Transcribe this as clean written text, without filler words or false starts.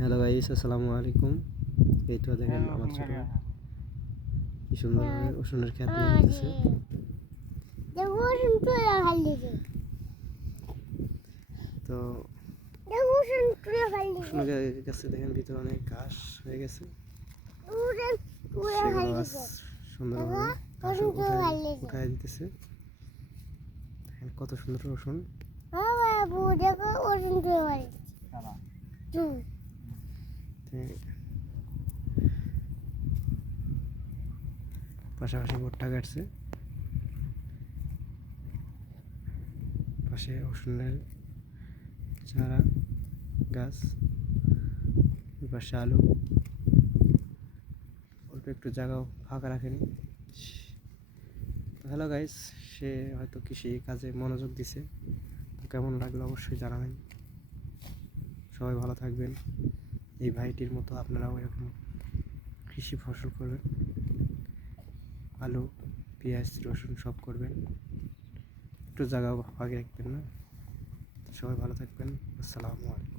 Hello guys, আসসালামু আলাইকুম। এই তো দেখেন আমার ছোট কি সুন্দরভাবে রসুনের ক্ষেত নিয়ে যেতেছে। তো রসুনের গাছে দেখেন ভিতরে অনেক ঘাস হয়ে গেছে, সেগুলো আজ সুন্দরভাবে ঘাস উঠায় দিতেছে। দেখেন কত সুন্দর রসুন। পাশাপাশি ভুট্টা কাটছে, পাশে রসুনের চারা গাছ, পাশে আলু, অল্প একটু জায়গাও ফাঁকা রাখেনি। তো হ্যালো গাইস, সে হয়তো কৃষি কাজে মনোযোগ দিছে। তো কেমন লাগলো অবশ্যই জানাবেন। সবাই ভালো থাকবেন। এই ভাইটির মতো আপনারাও এরকম কৃষি ফসল করবেন, আলু, পেঁয়াজ, রসুন সব করবেন, একটু জায়গা ফাঁকা রাখবেন না। সবাই ভালো থাকবেন। আসসালামু আলাইকুম।